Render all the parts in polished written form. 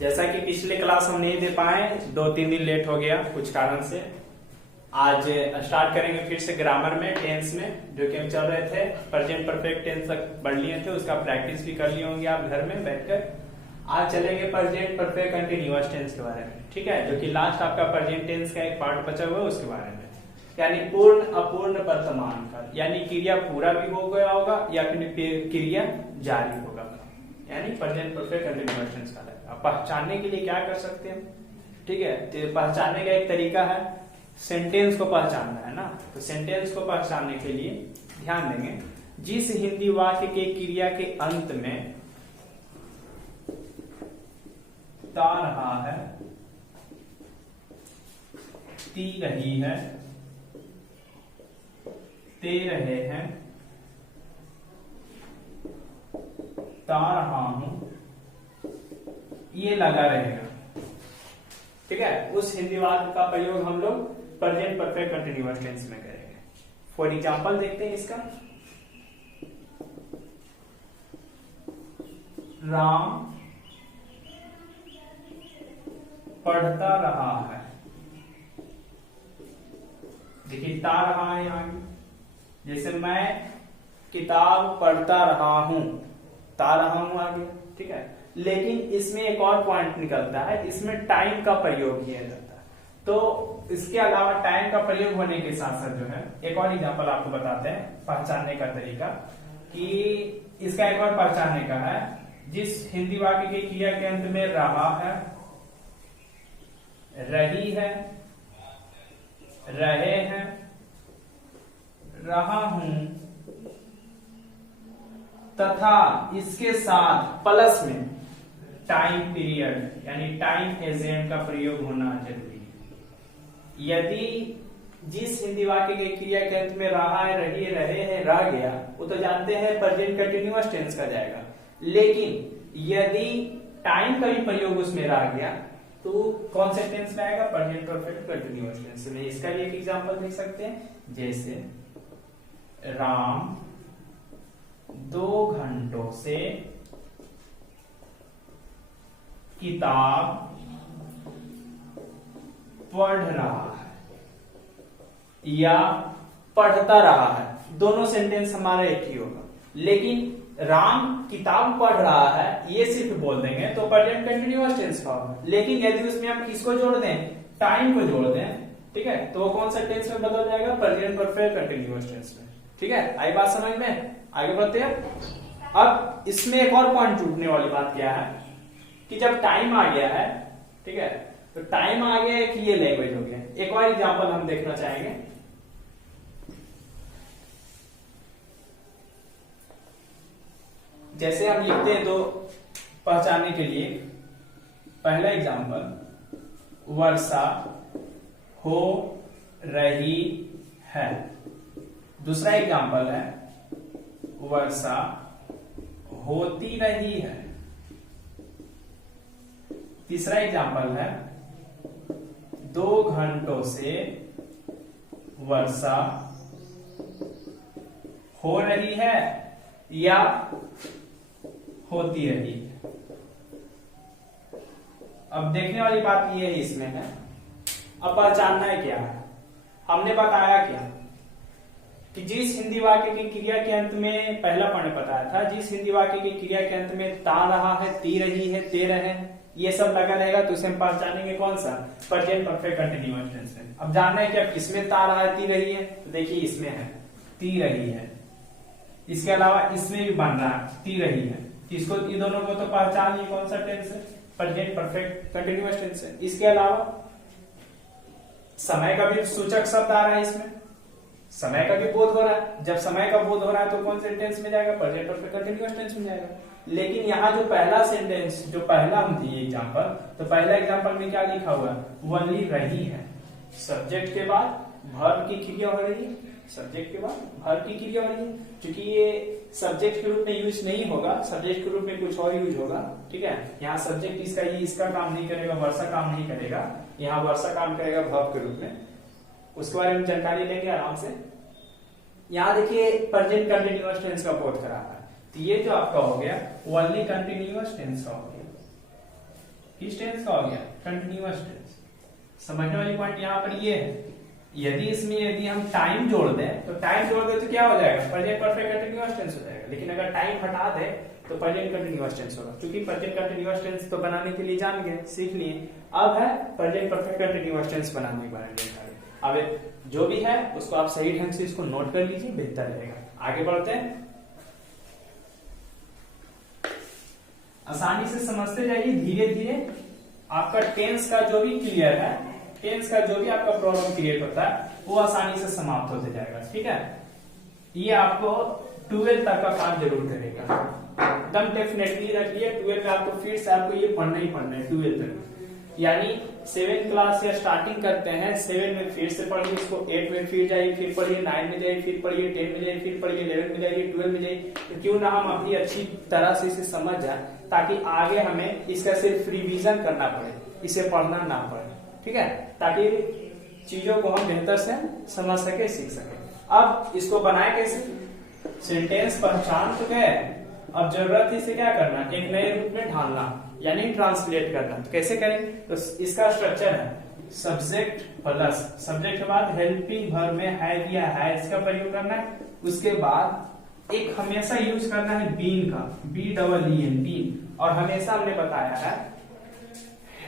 जैसा कि पिछले क्लास हम नहीं दे पाए, 2-3 दिन लेट हो गया कुछ कारण से। आज स्टार्ट करेंगे फिर से ग्रामर में, टेंस में, जो कि हम चल रहे थे। प्रेजेंट परफेक्ट टेंस तक पढ़ लिए थे, उसका प्रैक्टिस भी कर लिए होंगे आप घर में बैठकर। आज चलेंगे प्रेजेंट परफेक्ट कंटिन्यूअस टेंस के बारे में, ठीक है, जो कि लास्ट आपका प्रेजेंट टेंस का एक पार्ट बचा हुआ है उसके बारे में। यानी पूर्ण अपूर्ण वर्तमान काल, यानी क्रिया पूरा भी हो गया होगा या फिर क्रिया जारी होगा, यानी प्रेजेंट परफेक्ट कंटिन्यूअस टेंस का। अब पहचानने के लिए क्या कर सकते हैं, ठीक है, तो पहचानने का एक तरीका है सेंटेंस को पहचानना, है ना। तो सेंटेंस को पहचानने के लिए ध्यान देंगे, जिस हिंदी वाक्य के क्रिया के अंत में ता रहा है, ती रही है, ते रहे हैं, ता रहा हूं, ये लगा रहेगा, ठीक है। उस हिंदी वाक्य का प्रयोग हम लोग प्रेजेंट परफेक्ट कंटिन्यूअस टेंस में करेंगे। फॉर एग्जांपल देखते हैं इसका। राम पढ़ता रहा है, देखिए ता रहा है यहां, जैसे मैं किताब पढ़ता रहा हूं, ता रहा हूं आगे, ठीक है। लेकिन इसमें एक और पॉइंट निकलता है, इसमें टाइम का प्रयोग किया जाता है। तो इसके अलावा टाइम का प्रयोग होने के साथ साथ जो है, एक और एग्जांपल आपको बताते हैं पहचानने का तरीका, कि इसका एक और पहचानने का है, जिस हिंदी वाक्य के क्रिया के अंत में रहा है, रही है, रहे हैं, रहा हूं, तथा इसके साथ प्लस में टाइम पीरियड यानी टाइम एजेंट का प्रयोग होना जरूरी है। यदि जिस हिंदी वाक्य के क्रिया के अंत में रहा है, रही है, रहे हैं, रह गया, वो तो जानते हैं प्रेजेंट कंटिन्यूअस टेंस का जाएगा। लेकिन यदि टाइम का भी प्रयोग उसमें रह गया तो कौन से टेंस में आएगा? प्रेजेंट परफेक्ट कंटिन्यूअस टेंस में। इसका भी एक एग्जांपल देख सकते हैं, जैसे राम 2 घंटों से किताब पढ़ रहा है या पढ़ता रहा है, दोनों सेंटेंस हमारा एक ही होगा। लेकिन राम किताब पढ़ रहा है ये सिर्फ बोल देंगे तो प्रेजेंट कंटिन्यूअस टेंस का होगा। लेकिन यदि उसमें हम किसको जोड़ दें? टाइम को जोड़ दें, ठीक है, तो वो कौन सा टेंस में बदल जाएगा? प्रेजेंट परफेक्ट कंटिन्यूअस टेंस में, ठीक है। आई बात समझ में? आगे बढ़ते हैं। अब इसमें एक और पॉइंट टूटने वाली बात क्या है कि जब टाइम आ गया है, ठीक है, तो टाइम आ गया कि ये लैंग्वेज हो गया। एक और एग्जांपल हम देखना चाहेंगे, जैसे हम लिखते हैं तो पहचानने के लिए, पहला एग्जांपल वर्षा हो रही है, दूसरा एग्जांपल है वर्षा होती रही है, तीसरा एग्जांपल है 2 घंटों से वर्षा हो रही है या होती रही है। अब देखने वाली बात यह है इसमें है, अब पहचानना है क्या है। हमने बताया क्या कि जिस हिंदी वाक्य की क्रिया के अंत में, पहला पॉइंट बताया था, जिस हिंदी वाक्य की क्रिया के अंत में ता रहा है, ती रही है, ते रहे, ये सब लगा रहेगा, तो उसे हम पहचानेंगे कौन सा? प्रेजेंट परफेक्ट कंटिन्यूअस टेंस में। अब जानना है कि अब किसमें ता रहा है, ती रही है, तो देखिए इसमें है ती रही है, इसके अलावा इसमें भी बन रहा है ती रही है, इसको, ये दोनों को तो पहचान ली कौन सा टेंस है? प्रेजेंट परफेक्ट कंटिन्यूअस टेंस है। इसके अलावा समय का भी सूचक शब्द आ रहा है इसमें, समय का भी बोध हो रहा है। जब समय का बोध हो रहा है तो कौन से टेंस में जाएगा? प्रेजेंट परफेक्ट कंटिन्यूअस टेंस में जाएगा। लेकिन यहाँ जो पहला सेंटेंस, जो पहला हम दिए एग्जांपल, तो पहला एग्जांपल में क्या लिखा हुआ है? वली रही है, सब्जेक्ट के बाद वर्ब की क्रिया हो रही है, सब्जेक्ट के बाद वर्ब की क्रिया हो रही है। क्योंकि ये सब्जेक्ट के रूप में यूज नहीं होगा, सब्जेक्ट के रूप में कुछ और यूज होगा, ठीक है। यहाँ सब्जेक्ट इसका, ये इसका काम नहीं करेगा, वर्षा काम नहीं करेगा, यहाँ वर्षा काम करेगा वर्ब के रूप में। उसके बारे में जानकारी लेंगे आराम से। यहाँ देखिए प्रेजेंट कंटिन्यूअस टेंस का बोध करा है, तो ये जो आपका हो गया वो ओनली कंटिन्यूअस टेंस का हो गया। किस टेंस का हो गया? Continuous tense. समझने वाली पॉइंट यहाँ पर ये है, यदि हम टाइम जोड़ दें तो क्या हो जाएगा? प्रेजेंट परफेक्ट कंटिन्यूअस टेंस हो जाएगा। लेकिन अगर टाइम हटा दे तो प्रेजेंट कंटिन्यूअस टेंस होगा। क्योंकि प्रेजेंट कंटिन्यूअस टेंस तो बनाने के लिए जान गए, सीख लिए। अब है प्रेजेंट परफेक्ट कंटिन्यूअस टेंस बनाने के बारे में जानकारी। अब जो भी है उसको आप सही ढंग से इसको नोट कर लीजिए, बेहतर रहेगा। आगे बढ़ते हैं, आसानी से समझते जाइए धीरे धीरे। आपका टेंस का जो भी क्लियर है, टेंस का जो भी आपका प्रॉब्लम क्रिएट होता है वो आसानी से समाप्त होते जाएगा। ठीक है, ये आपको 12 तक का काम जरूर करेगा, एकदम डेफिनेटली रखिए। 12 में आपको फिर से आपको ये पढ़ना ही पढ़ना है 12 तक। यानी 7 क्लास से स्टार्टिंग करते हैं, 7 में फिर से पढ़िए इसको, 8 में फिर जाइए, फिर पढ़िए, 9 में जाइए, फिर पढ़िए, 10 में जाइए, फिर पढ़िए, 11 में जाइए, 12 में जाइए। तो क्यों ना हम अभी अच्छी तरह से इसे समझ जाए, ताकि आगे हमें इसका सिर्फ रिवीजन करना पड़े, इसे पढ़ना ना पड़े। ठीक है, ताकि चीजों को हम बेहतर से समझ सके, सीख सके। अब इसको बनाए कैसे? सेंटेंस पहचान तो गए, अब जरूरत है इसे क्या करना? एक नए रूप में ढालना, यानी ट्रांसलेट करना। तो कैसे करें? तो इसका स्ट्रक्चर है सब्जेक्ट प्लस, सब्जेक्ट के बाद हेल्पिंग वर्ब में हैव या हैज का प्रयोग करना है। उसके बाद एक हमेशा यूज करना है बीन का, BEEN, बीन। और हमेशा हमने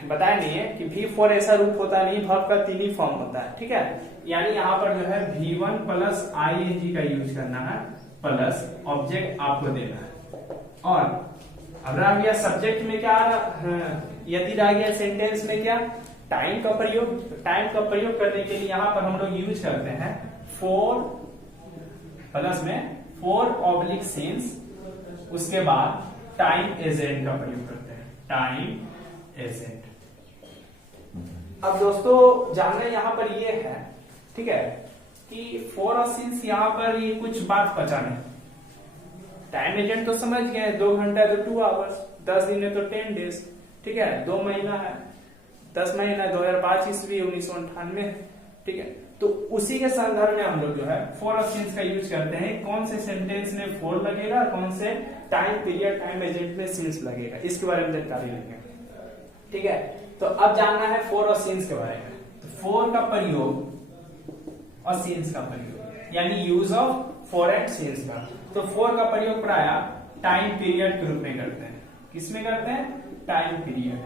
बताया नहीं है कि V4 ऐसा रूप होता नहीं, वर्ब का 3 ही फॉर्म होता है। ठीक है, यानी यहाँ पर जो है V1 प्लस ING का यूज करना है, प्लस ऑब्जेक्ट आपको देना है। और अब रह गया सब्जेक्ट में क्या, यदि रह गया सेंटेंस में क्या? टाइम का प्रयोग। टाइम का प्रयोग करने के लिए यहाँ पर हम लोग यूज करते हैं 4 प्लस में 4 सिंस, उसके बाद टाइम एजेंट का प्रयोग करते हैं, टाइम एजेंट। अब दोस्तों जानना यहाँ पर ये है, ठीक है, कि 4 और सिंस यहाँ पर ये कुछ बात पता नहीं। टाइम एजेंट तो समझ गए, 2 घंटा तो 2 आवर्स, 10 दिन है तो 10 डेज। ठीक है, 2 महीना है, 10 महीना, 2005 ईस्वी, 1998। ठीक है, तो उसी के संदर्भ में हम लोग जो है 4 और सिंस का यूज करते हैं। कौन से सेंटेंस में 4 लगेगा, कौन से टाइम पीरियड टाइम एजेंट में सिंस लगेगा, इसके बारे में जानकारी लेंगे। ठीक है, तो अब जानना है 4 और सिंस के बारे में। तो 4 का प्रयोग और सिंस का प्रयोग, यानी यूज ऑफ 4 एंड सिंस का। तो 4 का प्रयोग प्राय टाइम पीरियड के रूप में करते हैं। किसमें करते हैं? Time period.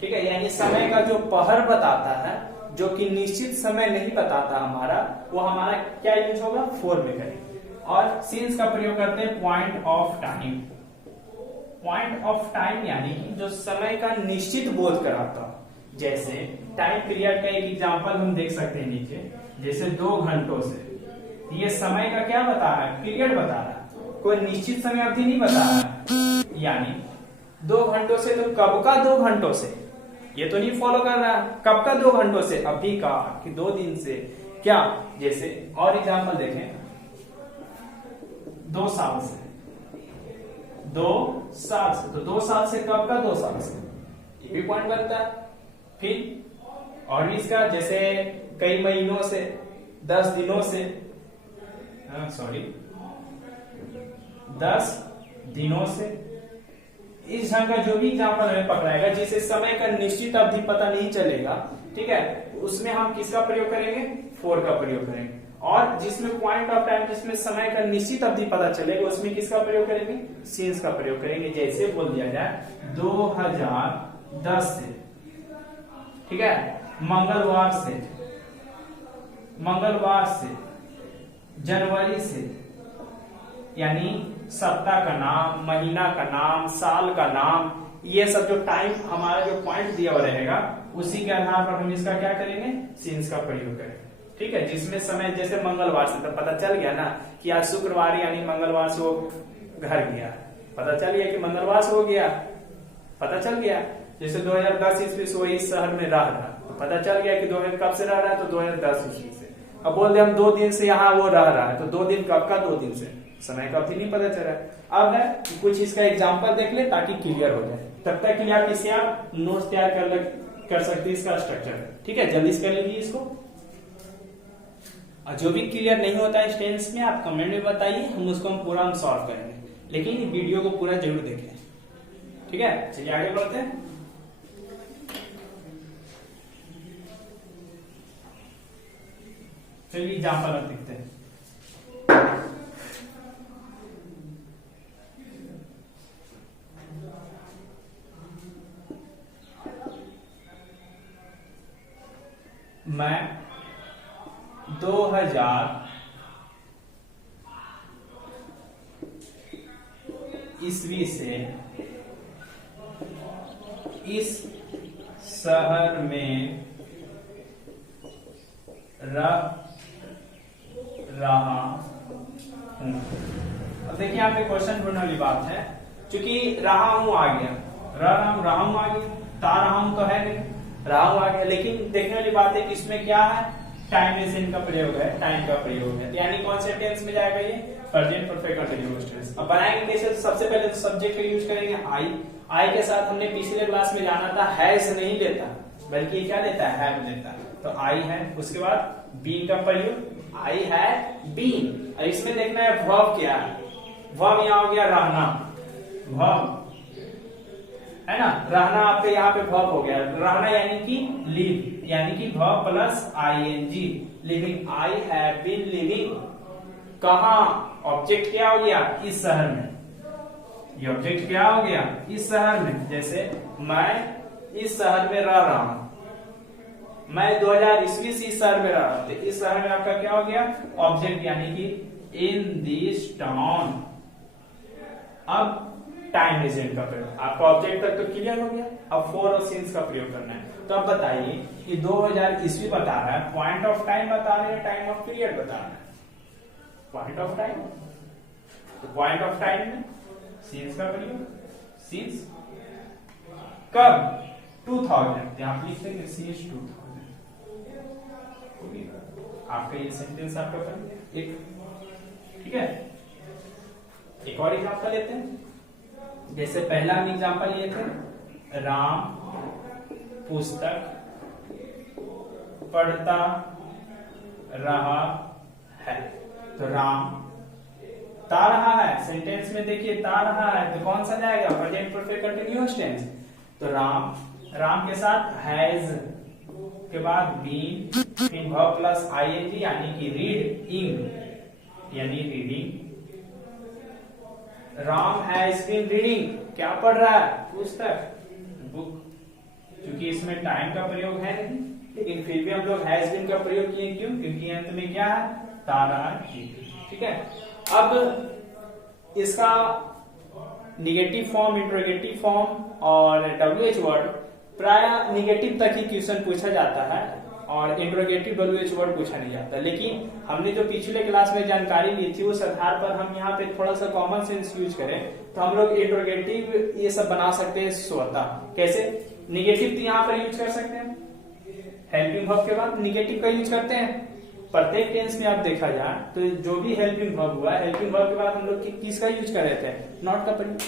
ठीक है, यानी समय का जो पहर बताता है, जो कि निश्चित समय नहीं बताता हमारा, वो हमारा क्या यूज होगा? 4 में करेंगे। और सिंस का प्रयोग करते हैं point of time. Point of time यानी कि जो समय का निश्चित बोध कराता हो। जैसे टाइम पीरियड का एक एग्जांपल हम देख सकते हैं नीचे, जैसे 2 घंटों से, ये समय का क्या बता रहा है? पीरियड बता रहा है, कोई निश्चित समय अवधि नहीं बता रहा है। यानी 2 घंटों से, तो कब का 2 घंटों से, ये तो नहीं फॉलो कर रहा है। कब का 2 घंटों से? अभी का, कि 2 दिन से, क्या? जैसे और एग्जांपल देखें, 2 साल से, 2 साल से, तो 2 साल से कब का? 2 साल से, ये भी पॉइंट बनता है। फिर और इसका जैसे कई महीनों से, 10 दिनों से, 10 दिनों से, इस ढंग का जो भी एग्जाम्पल हमें पकड़ाएगा जिसे समय का निश्चित अवधि पता नहीं चलेगा, ठीक है, उसमें हम किसका प्रयोग करेंगे? 4 का प्रयोग करेंगे। और जिसमें पॉइंट ऑफ टाइम, जिसमें समय का निश्चित अवधि पता चलेगा, उसमें किसका प्रयोग करेंगे? सिंस का प्रयोग करेंगे। जैसे बोल दिया जाए 2010 से, ठीक है, मंगलवार से, जनवरी से, यानी सप्ताह का नाम, महीना का नाम, साल का नाम, ये सब जो टाइम हमारा जो पॉइंट दिया हुआ रहेगा, उसी के आधार पर हम इसका क्या करेंगे? सिंस का प्रयोग करेंगे। ठीक है, जिसमें समय, जैसे मंगलवार से, तो पता चल गया ना कि आज शुक्रवार, यानी मंगलवार से वो घर गया, पता चल गया कि मंगलवार से हो गया, पता चल गया। जैसे 2010 ईस्वी से वो इस शहर में रह रहा, तो पता चल गया कि 2000 कब से रह रहा है? तो 2010 ईस्वी से। अब बोल दे हम 2 दिन से यहाँ वो रह रहा है, तो 2 दिन कब का? 2 दिन से, समय का अवधि नहीं पता चल रहा है। अब है कुछ इसका एग्जाम्पल देख ले ताकि क्लियर हो जाए। तब तक के लिए आप इसे आप नोट्स तैयार कर सकते हैं, इसका स्ट्रक्चर। ठीक है, जल्दी से कर लीजिए इसको। और जो भी क्लियर नहीं होता है इस टेंस में, आप कमेंट में बताइए, हम उसको पूरा सॉल्व करेंगे। लेकिन वीडियो को पूरा जरूर देखें। ठीक है, चलिए आगे बढ़ते हैं। चलिए एग्जाम्पल अब देखते हैं। मैं 2000 ईस्वी से इस शहर में रह रहा हूं। अब देखिए यहाँ पे क्वेश्चन ढूंढने वाली बात है, क्योंकि रहा हूं आ गया, रहा हूं आ गया, ता रहा हूं तो है नहीं, रहा हूं आ गया। लेकिन देखने वाली बात है कि इसमें क्या है, टाइम इज का प्रयोग है, टाइम का प्रयोग है, यानी कौन से टेंस में जाएगा ये, प्रेजेंट परफेक्ट कंटीन्यूअस टेंस। अब बनाएंगे कैसे, तो सबसे पहले तो सब्जेक्ट का यूज करेंगे आई के साथ हमने पिछले क्लास में जाना था हैज नहीं लेता, बल्कि क्या लेता है, हैव लेता है, तो आई है। उसके बाद बीन का प्रयोग, आई है बीन। और इसमें देखना है वर्ब क्या है, वर्ब यहाँ हो गया रहना, वर्ब है ना, रहना आपके यहाँ पे वर्ब हो गया, रहना यानी कि लिव, यानी कि verb plus ING, living, I have been living. कहाँ, ऑब्जेक्ट क्या हो गया, इस शहर में, ये ऑब्जेक्ट क्या हो गया, इस शहर में। जैसे मैं इस शहर में रह रहा हूं, मैं 2000 ईस्वी से इस शहर में रह रहा हूं, तो इस शहर में आपका क्या हो गया, ऑब्जेक्ट, यानी कि इन दिस टाउन। अब टाइम एजेंट का प्रयोग, आपका ऑब्जेक्ट तक तो क्लियर हो गया, अब फॉर और सिंस का प्रयोग करना है। तो अब बताइए कि 2000 ईस्वी बता रहा है, पॉइंट ऑफ टाइम बता रहा है, टाइम ऑफ पीरियड बता रहा है, पॉइंट ऑफ टाइम, तो पॉइंट ऑफ टाइम में सिंस का प्रयोग, सिंस कब, 2000, यहाँ पे लिख देंगे सिंस 2000। आपका ये सेंटेंस आपका बन गया एक, ठीक है। एक और एग्जांपल लेते हैं, जैसे पहला हम एग्जांपल लिए थे, राम पुस्तक पढ़ता रहा है, तो राम ता रहा है, सेंटेंस में देखिए ता रहा है, तो कौन सा जाएगा, प्रेजेंट परफेक्ट कंटीन्यूअस टेंस। तो राम के साथ हैज के बाद बीन, फिर वर्ब प्लस आईएनजी, यानी कि रीडिंग, यानी reading. Ram has been reading, क्या पढ़ रहा है, पुस्तक, बुक। क्योंकि इसमें टाइम का प्रयोग है नहीं, लेकिन फिर भी हम लोग हैज बीन का प्रयोग किए, क्यों, क्योंकि अंत में क्या है, तारा, ठीक है। अब इसका निगेटिव फॉर्म, इंट्रोगेटिव फॉर्म और WH वर्ड प्राय निगेटिव तक ही क्वेश्चन पूछा जाता है, और इंट्रोगेटिव WH वर्ड पूछा नहीं जाता। लेकिन हमने जो पिछले क्लास में जानकारी ली थी, उस आधार पर हम यहाँ पे थोड़ा सा कॉमन सेंस यूज करें, तो हम लोग इंट्रोगेटिव ये सब बना सकते हैं स्वतः। कैसे, निगेटिव तो यहाँ पर यूज कर सकते हैं, हेल्पिंग वर्ब के बाद निगेटिव का यूज करते हैं। प्रत्येक टेंस में आप देखा जाए तो जो भी हेल्पिंग वर्ब हुआ, हेल्पिंग वर्ब के बाद हम लोग किसका यूज कर रहे थे, नॉट का प्रयोग।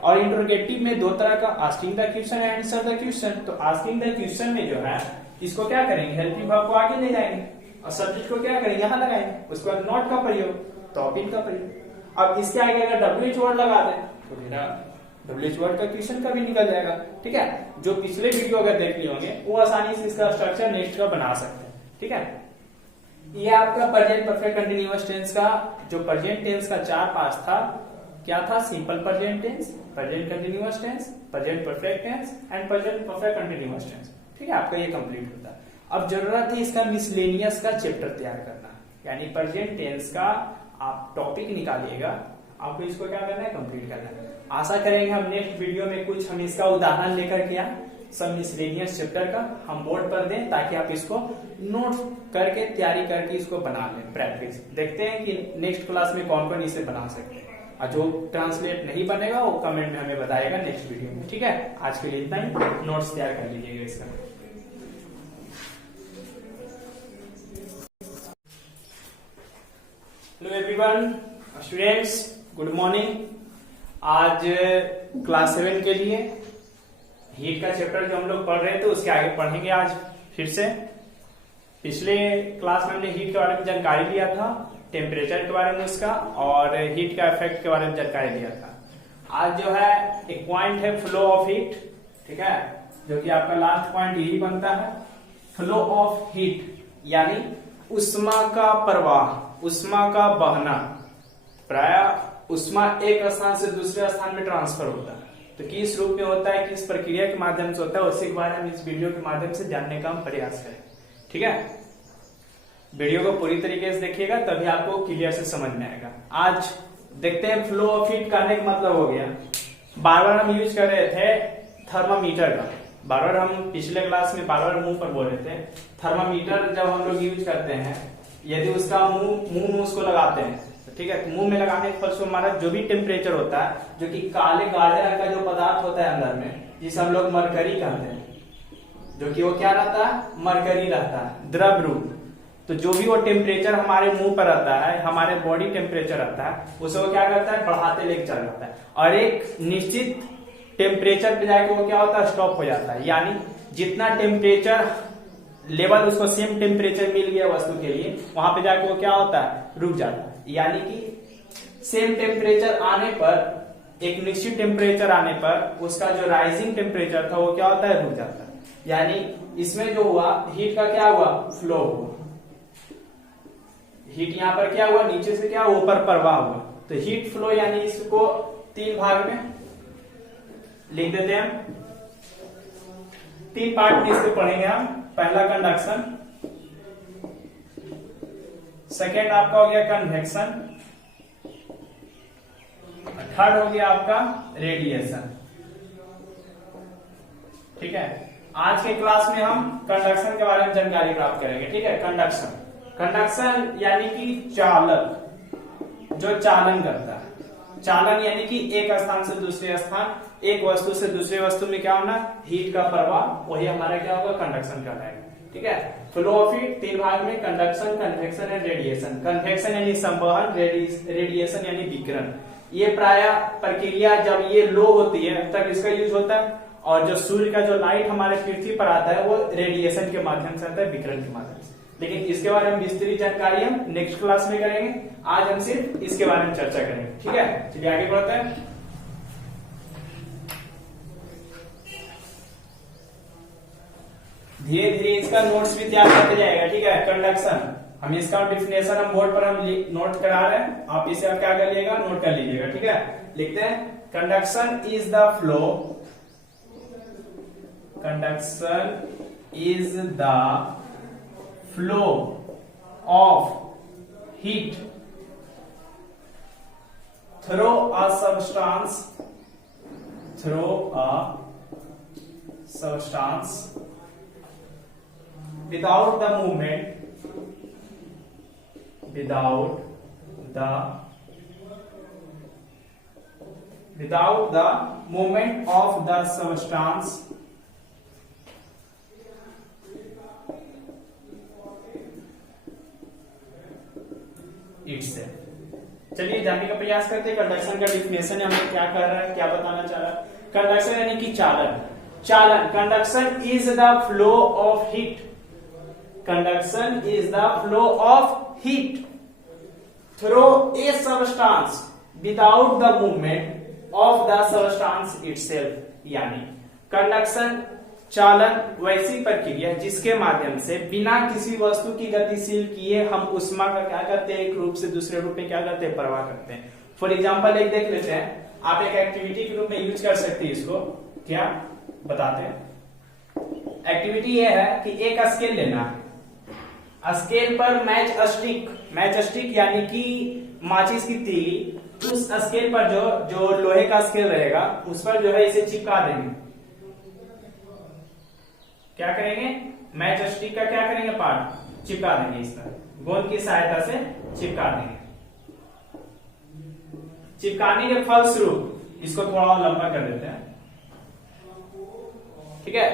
और इंट्रोगेटिव में दो तरह का, asking the question and answer the question. तो आस्किंग द क्वेश्चन में जो है, इसको क्या करेंगे, हेल्पिंग वर्ब को आगे ले जाएंगे, और सब्जेक्ट को क्या करेंगे, यहाँ लगाएंगे, उसके बाद नॉट का प्रयोग, तो बिन का प्रयोग। अब इसके आगे अगर WH वर्ड लगा दें तो मेरा WH वर्ड का क्वेश्चन का भी निकल जाएगा, ठीक है। जो पिछले वीडियो अगर देख लिए होंगे, वो आसानी से इसका स्ट्रक्चर नेक्स्ट का बना सकते हैं, ठीक है। ये आपका प्रेजेंट परफेक्ट कंटीन्यूअस टेंस का जो प्रेजेंट टेंस का 4 पार्ट था, क्या था, simple present tense, present continuous tense, present perfect tense and present perfect continuous tense, ठीक है। आपका ये कंप्लीट होता है। अब जरूरत है इसका मिसलेनियस का चैप्टर तैयार करना, यानी प्रेजेंट टेंस का आप टॉपिक निकालिएगा, आपको इसको क्या करना है, कंप्लीट करना है। आशा करेंगे हम नेक्स्ट वीडियो में कुछ हम इसका उदाहरण लेकर के सब मिसलेनियस चैप्टर का हम बोर्ड पर दें, ताकि आप इसको नोट करके तैयारी करके इसको बना लें, प्रैक्टिस। देखते हैं कि नेक्स्ट क्लास में कौन कौन इसे बना सकते हैं, और जो ट्रांसलेट नहीं बनेगा वो कमेंट में हमें बताएगा नेक्स्ट वीडियो में, ठीक है। आज के लिए इतना ही, नोट्स तैयार कर लीजिएगा इसका। Hello everyone, students, good morning. आज क्लास 7 के लिए हीट का चैप्टर जो हम लोग पढ़ रहे थे उसके आगे पढ़ेंगे आज फिर से। पिछले क्लास में हमने हीट के बारे में जानकारी लिया था, टेम्परेचर के बारे में उसका, और हीट का इफेक्ट के बारे में जानकारी लिया था। आज जो है एक पॉइंट है फ्लो ऑफ हीट, ठीक है, जो कि आपका लास्ट पॉइंट यही बनता है, फ्लो ऑफ हीट। यानी उष्मा का प्रवाह, उष्मा का बहना, प्राय उष्मा एक स्थान से दूसरे स्थान में ट्रांसफर होता है, तो किस रूप में होता है, किस प्रक्रिया के माध्यम से होता है, उसी के बारे में इस वीडियो के माध्यम से जानने का हम प्रयास करें। ठीक है, वीडियो को पूरी तरीके से देखिएगा तभी आपको क्लियर से समझ में आएगा। आज देखते हैं फ्लो ऑफ हीट कहने का मतलब हो गया, बार बार हम यूज कर रहे थे थर्मामीटर का, बार बार हम पिछले क्लास में बार बार मुंह पर बोल रहे थे थर्मामीटर जब हम लोग यूज करते हैं, यदि उसका मुंह में उसको लगाते हैं, ठीक है, तो मुंह में लगाने के फलस्वरूप हमारा जो भी टेम्परेचर होता है, जो कि काले गाढ़े रंग का जो पदार्थ होता है अंदर में, जिसे हम लोग मरकरी कहते हैं, जो कि वो क्या रहता है, मरकरी रहता है, द्रव रूप। तो जो भी वो टेम्परेचर हमारे मुंह पर रहता है, हमारे बॉडी टेम्परेचर रहता है, उसे वो क्या करता है, बढ़ाते लेके चल जाता है, और एक निश्चित टेम्परेचर पे जाके वो क्या होता है, स्टॉप हो जाता है। यानी जितना टेम्परेचर लेवल उसको सेम टेम्परेचर मिल गया वस्तु के लिए, वहां पे जाके वो क्या होता है, रुक जाता है। यानी कि सेम टेम्परेचर आने पर, एक निश्चित टेम्परेचर आने पर उसका जो राइजिंग टेम्परेचर था वो क्या होता है, रुक जाता है। यानी इसमें जो हुआ हीट का क्या हुआ, फ्लो हुआ, हीट यहाँ पर क्या हुआ, नीचे से क्या ऊपर प्रवाह हुआ। तो हीट फ्लो यानी इसको 3 भाग में लिख देते हैं हम, 3 पार्ट में इसको पढ़ेंगे हम। पहला कंडक्शन, सेकेंड आपका हो गया कन्वेक्शन, थर्ड हो गया आपका रेडिएशन। ठीक है, आज के क्लास में हम कंडक्शन के बारे में जानकारी प्राप्त करेंगे। ठीक है, कंडक्शन, कंडक्शन यानी कि चालक, जो चालन करता है, चालन यानी कि एक स्थान से दूसरे स्थान, एक वस्तु से दूसरे वस्तु में क्या होना, हीट का प्रवाह, वही हमारा क्या होगा, कंडक्शन कहलाएगा। ठीक है, फ्लो ऑफ हीट 3 भाग में, conduction, convection and radiation. Convection यानी संवहन, रेडिएशन यानी विकिरण। ये प्राय प्रक्रिया जब ये लो होती है तब इसका यूज होता है, और जो सूर्य का जो लाइट हमारे पृथ्वी पर आता है वो रेडिएशन के माध्यम से आता है, विकिरण के माध्यम से। लेकिन इसके बारे में विस्तृत जानकारी हम नेक्स्ट क्लास में करेंगे, आज हम सिर्फ इसके बारे में चर्चा करेंगे। ठीक है, चलिए आगे बढ़ते हैं। धीरे धीरे इसका नोट्स भी तैयार करते जाएगा। ठीक है, कंडक्शन, हम इसका डिफिनेशन हम बोर्ड पर हम नोट करा रहे हैं, आप इसे आप क्या कर लीजिएगा, नोट कर लीजिएगा। ठीक है, लिखते हैं conduction is the flow, conduction is the flow of heat through a substance, through a substance without the movement, without the movement of the substance itself। चलिए जानने का प्रयास करते हैं कंडक्शन का डिफिनेशन हमें क्या कर रहा है, क्या बताना चाह रहा है। कंडक्शन यानी कि चालन, चालन, conduction is the flow of heat, conduction is the flow of heat through a substance without the movement of the substance itself. यानी कंडक्शन, चालन वैसी प्रक्रिया जिसके माध्यम से बिना किसी वस्तु की गतिशील किए हम उष्मा का क्या करते हैं, एक रूप से दूसरे रूप में क्या करते हैं, प्रवाह करते हैं। फॉर एग्जाम्पल एक देख लेते हैं, आप एक एक्टिविटी के रूप में यूज कर सकते हैं इसको, क्या बताते हैं। एक्टिविटी ये है कि एक स्केल लेना है, स्केल पर मैच स्टिक यानी कि माचिस की तीली, उस स्केल पर जो लोहे का स्केल रहेगा उस पर जो है इसे चिपका देंगे। क्या करेंगे, मैच स्टिक का क्या करेंगे, पार्ट चिपका देंगे, इस तरह गोंद की सहायता से चिपका देंगे। चिपकाने के फलस्वरूप इसको थोड़ा और लंबा कर देते हैं। ठीक है,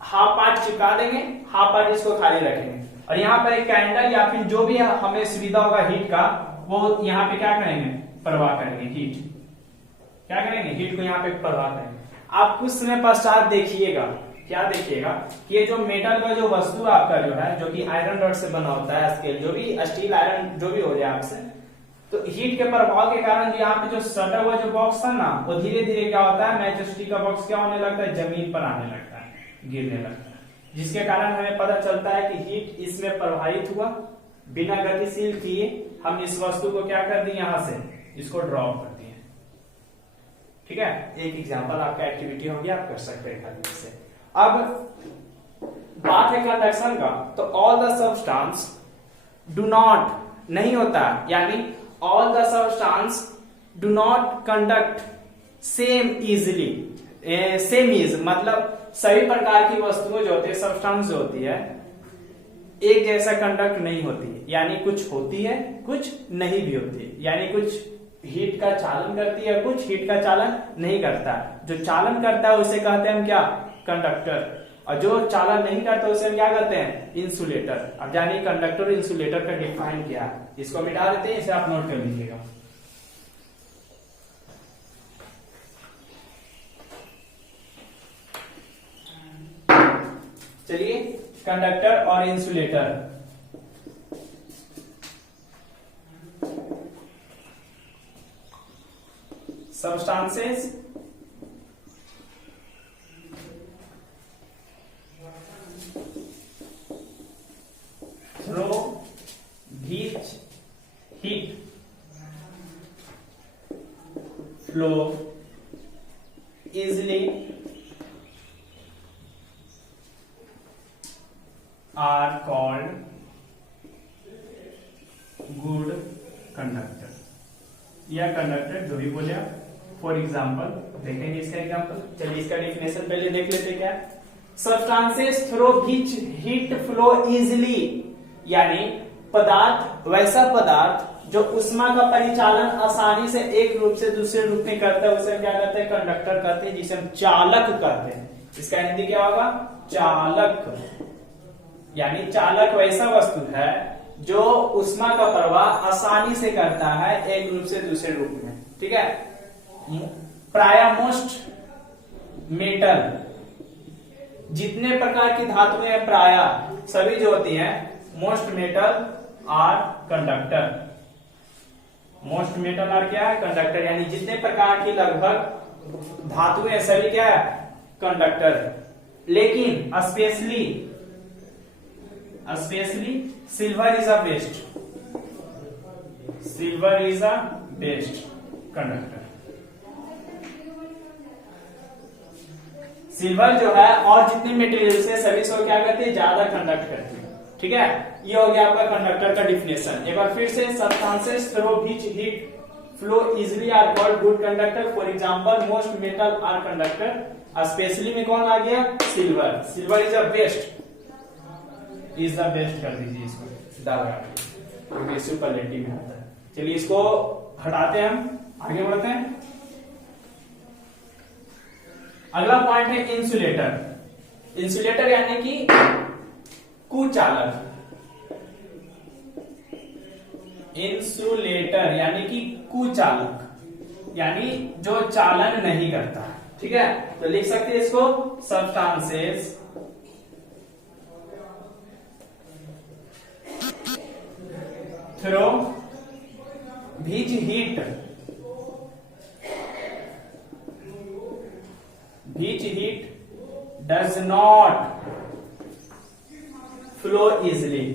हाफ पार्ट चिपका देंगे, हाफ पार्ट इसको खाली रखेंगे, और यहाँ पर एक कैंडल या फिर जो भी हमें सुविधा होगा हीट का, वो यहाँ पे क्या करेंगे, प्रवाह करेंगे, हीट क्या करेंगे, हीट को यहाँ पे प्रवाह करेंगे। आप कुछ समय पश्चात देखिएगा, क्या देखिएगा कि ये जो मेटल का जो वस्तु आपका जो है, जो कि आयरन रॉड से बना होता है, स्केल जो भी स्टील आयरन जो भी हो जाए आपसे, तो हीट के प्रभाव के कारण यहाँ पे जो सटा हुआ जो बॉक्स था ना, वो धीरे धीरे क्या होता है, मैच स्टिक का बॉक्स क्या होने लगता है, जमीन पर आने लगता है, गिरने लगता है। जिसके कारण हमें पता चलता है कि हीट इसमें प्रवाहित हुआ, बिना गतिशील किए हम इस वस्तु को क्या कर दिए, यहां से इसको ड्रॉप कर दिए। ठीक है, एक एग्जांपल आपका एक्टिविटी हो गया, आप कर सकते हैं खाली से। अब बात है कंडक्शन का, तो all the substance do not नहीं होता, यानी all the substance do not conduct same easily. Same is मतलब सभी प्रकार की वस्तुएं जो होती है, सब्सटेंस जो होती है, एक जैसा कंडक्ट नहीं होती है, यानी कुछ होती है कुछ नहीं भी होती है, यानी कुछ हीट का चालन करती है, कुछ हीट का चालन नहीं करता। जो चालन करता है उसे कहते हैं हम क्या, कंडक्टर, और जो चालन नहीं करता उसे हम क्या कहते हैं, इंसुलेटर। अब जानिए कंडक्टर और इंसुलेटर का डिफाइन क्या है, इसको मिटा देते हैं, इसे आप नोट कर लीजिएगा। चलिए, कंडक्टर और insulator. Substances through which heat flow easily are called good conductor या कंडक्टर, जो भी बोले आप। फॉर एग्जाम्पल देखेंगे इसका एग्जाम्पल। चलिए इसका डेफिनेशन पहले देख लेते क्या। Substances through which heat flow easily, यानी पदार्थ, वैसा पदार्थ जो उष्मा का परिचालन आसानी से एक रूप से दूसरे रूप में करता है, उसे क्या कहते हैं, कंडक्टर कहते हैं, जिसे हम चालक कहते हैं। इसका हिंदी क्या होगा, चालक। यानी चालक वैसा वस्तु है जो उष्मा का प्रवाह आसानी से करता है एक रूप से दूसरे रूप में। ठीक है, प्राय मोस्ट मेटल, जितने प्रकार की धातुएं हैं प्राय सभी जो होती हैं, most metal are conductor. Most metal are क्या है, कंडक्टर, यानी जितने प्रकार की लगभग धातुएं सभी क्या है, कंडक्टर है। लेकिन specially silver is a best, silver is a best conductor. Silver जो है और जितनी मटेरियल से सभी को क्या करती है, ज्यादा कंडक्ट करती है। ठीक है, ये हो गया आपका कंडक्टर का डिफिनेशन। एक बार फिर से, substances through which heat flow easily are called good conductor. For example most metal are conductor. Specially में कौन आ गया, silver. Silver is the best, is the best कर दीजिए इसको, दागा क्योंकि सुपरलेटिव में आता है। चलिए इसको हटाते हैं, हम आगे बढ़ते हैं। अगला पॉइंट है इंसुलेटर। इंसुलेटर यानी कि कुचालक। इंसुलेटर यानी कि कुचालक, यानी जो चालन नहीं करता। ठीक है, तो लिख सकते हैं इसको, substances through which heat does not flow easily,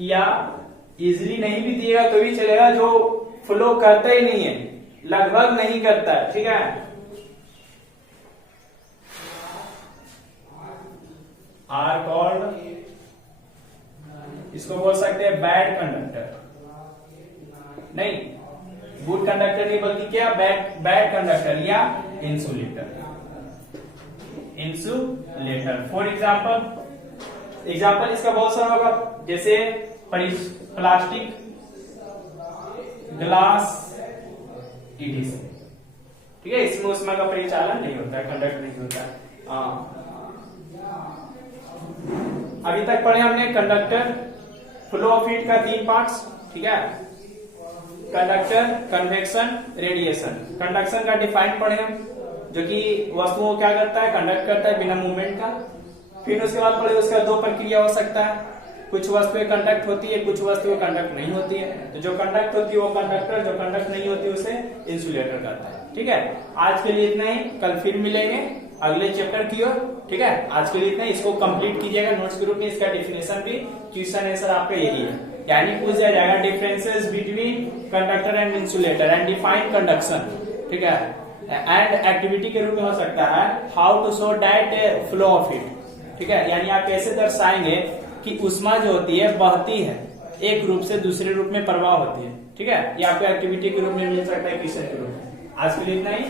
या इजिली नहीं भी दिएगा तो भी चलेगा, जो फ्लो करता ही नहीं है, लगभग नहीं करता है। ठीक है, आर कॉल्ड, इसको बोल सकते हैं बैड कंडक्टर, नहीं गुड कंडक्टर नहीं, बल्कि क्या, बैड कंडक्टर या इंसुलेटर। इंसुलेटर फॉर एग्जाम्पल इसका बहुत सारा होगा, जैसे प्लास्टिक, ग्लास, ETC। ठीक है, इसमें उष्मा का परिचालन नहीं होता है, कंडक्ट नहीं होता है। अभी तक पढ़े हमने कंडक्टर, फ्लो ऑफ हीट का 3 पार्ट्स। ठीक है, कंडक्टर, कन्वेक्शन, रेडिएशन। कंडक्शन का डिफाइन पढ़े हम, जो कि वस्तुओं को क्या करता है, कंडक्ट करता है बिना मूवमेंट का। फिर उसके बाद पढ़े उसका 2 प्रक्रिया हो सकता है, कुछ वस्तुएं कंडक्ट होती है, कुछ वस्तुएं कंडक्ट नहीं होती है। तो जो कंडक्ट होती है वो कंडक्टर, जो कंडक्ट नहीं होती उसे इंसुलेटर करता है। ठीक है, आज के लिए इतना ही, कल फिर मिलेंगे। अगले चैप्टर की ओर। ठीक है, आज के लिए इतना, इसको कंप्लीट कीजिएगा नोट्स के रूप में। इसका डेफिनेशन भी क्वेश्चन आंसर आपका यही है, यानी पूछ दिया जाएगा differences between conductor and insulator and define conduction. ठीक है, एंड एक्टिविटी के रूप में हो सकता है how to show that flow of heat. ठीक है, यानी आप कैसे दर्शाएंगे कि ऊष्मा जो होती है बहती है, एक रूप से दूसरे रूप में प्रवाह होती है। ठीक है, ये आपको एक्टिविटी के रूप में मिल सकता है क्वेश्चन के रूप में। आज के लिए इतना ही।